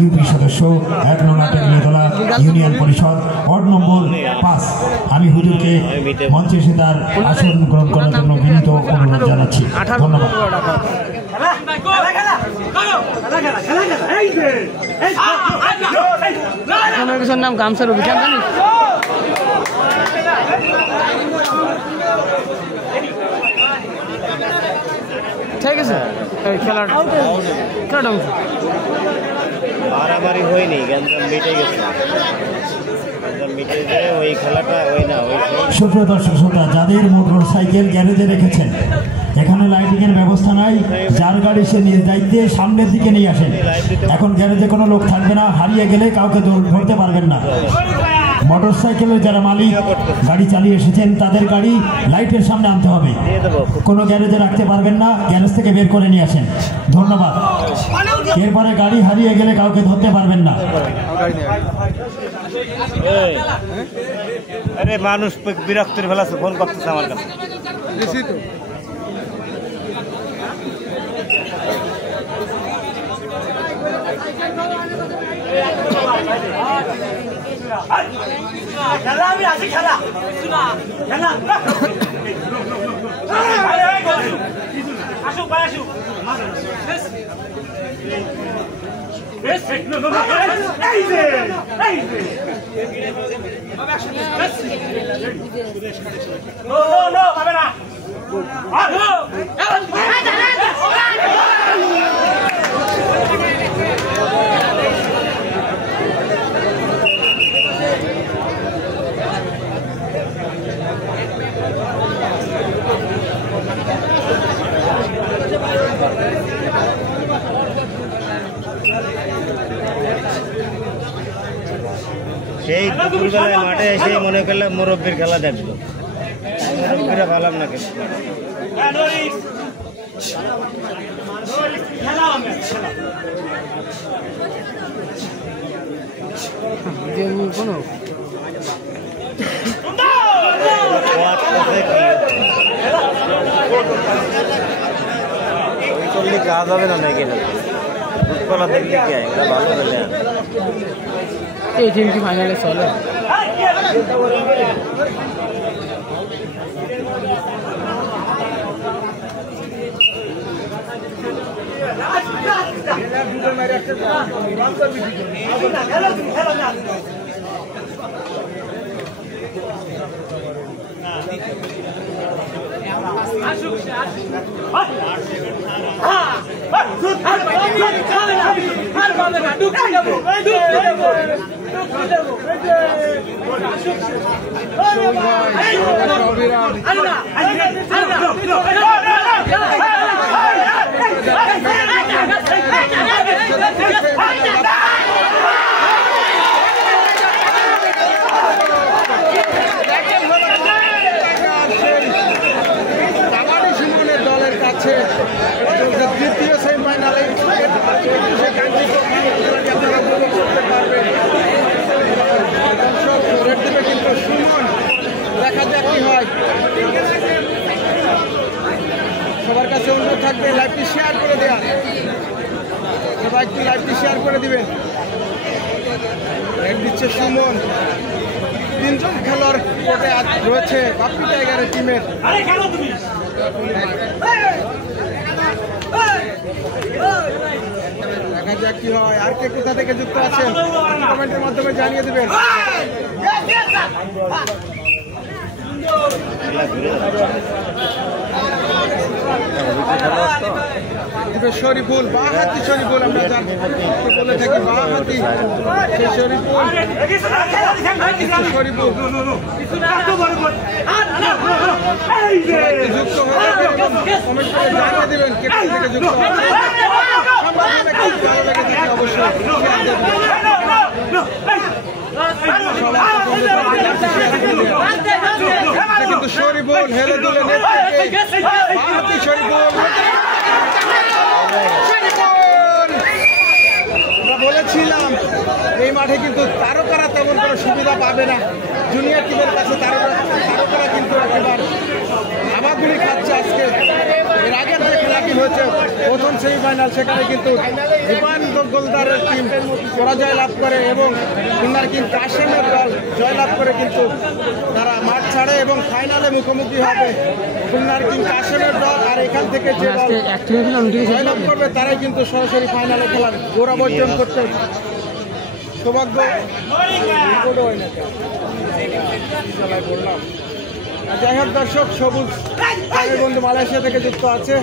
UP সদস্য ১ নং টেকনিতলা union পরিষদ ওয়ার্ড নম্বর ৫। আমি হুজুরকে মঞ্চে এসে তার আসন গ্রহণ করার জন্য বিনীত অনুরোধ জানাচ্ছি। ধন্যবাদ। নাম গামছার অভিযান জানিস? ঠিক আছে, খেলাটা মারামারি হয়নি, গ্যাঞ্জাম মিটে গেছে। সুপ্রিয় দর্শক শ্রোতা, যাদের মোটর সাইকেল গ্যারেজে রেখেছেন, এখানে লাইটিং এর ব্যবস্থা নাই। যার গাড়ি সে নিজ দায়িত্বে সামনের দিকে নিয়ে আসেন। এখন গ্যারেজে কোনো লোক থাকবে না, হারিয়ে গেলে কাউকে ধরতে পারবেন না। মোটর সাইকেলের যারা মালিক গাড়ি চালিয়ে এসেছেন তাদের গাড়ি লাইটের সামনে আনতে হবে। কোনো গ্যারেজে রাখতে পারবেন না, গ্যারেজ থেকে বের করে নিয়ে আসেন। ধন্যবাদ। এরপরে গাড়ি হারিয়ে গেলে কাউকে ধরতে পারবেন না। আরে মানুষ বিরক্তির ফেলাছে, ফোন করতেছে আমার কাছে। আমি আছি খেলা খেলা আসুক ভাই আসুক সেই দুপুরবেলায় মাঠে এসে মনে করলাম মুরব্বীর খেলা দেখবো, মুরব্বীরা ভালাম না কেন। করলে কাজ হবে না নাকি? দুধকলা দেখলে কি হয়, এটা ভালো হলে এই টিম কি ফাইনালে চলে? দলের কাছে দ্বিতীয় সেমিফাইনালে কিন্তু সুমন, দেখা যাক কি হয়। সবার কাছে অনুরোধ থাকবে লাইভটি শেয়ার করে দেওয়ার, সবাই একটু লাইভটি শেয়ার করে দিবেন। লাইভ দিচ্ছে সুমন। 3 জন খেলোয়াড় কোর্টে রয়েছে বাপ্পি টাইগারের টিমের। দেখা যাক কি হয়। আর কে কোথা থেকে যুক্ত আছেন কমেন্টের মাধ্যমে জানিয়ে দেবেন। শরীফুল, বাহাতি শরীফুল, আমরা বলে থাকি বাহাতি সেই শরীফুল। শরীফুল যুক্ত হয়ে কমেন্ট করে জানিয়ে দেবেন কে কোথা থেকে যুক্ত হবে। ভালো লেগে থাকে অবশ্যই কিন্তু শরীফুল হেলে দুলে নেতৃত্বে শরীফুল। আমরা বলেছিলাম এই মাঠে কিন্তু তারকারা তেমন কোনো সুবিধা পাবে না। জুনিয়র টিমের কাছে তারকারা কিন্তু একেবারে হামাগুড়ি খাচ্ছে আজকে। এর আগের যে খেলাটি হয়েছে প্রথম সেমিফাইনাল, সেখানে কিন্তু গোলদারের টিম পরাজয় লাভ করে এবং খুলনার কিং কাশেমের দল জয়লাভ করে কিন্তু তারা মাঠ ছাড়ে এবং ফাইনালে মুখোমুখি হবে খুলনার কিং কাশেমের দল। আর এখান থেকে যে দল জয়লাভ করবে তারাই কিন্তু সরাসরি ফাইনালে খেলার গৌরব অর্জন করতে সৌভাগ্য বললাম। যাই হোক দর্শক, সবুজ বন্ধু মালয়েশিয়া থেকে যুক্ত আছে।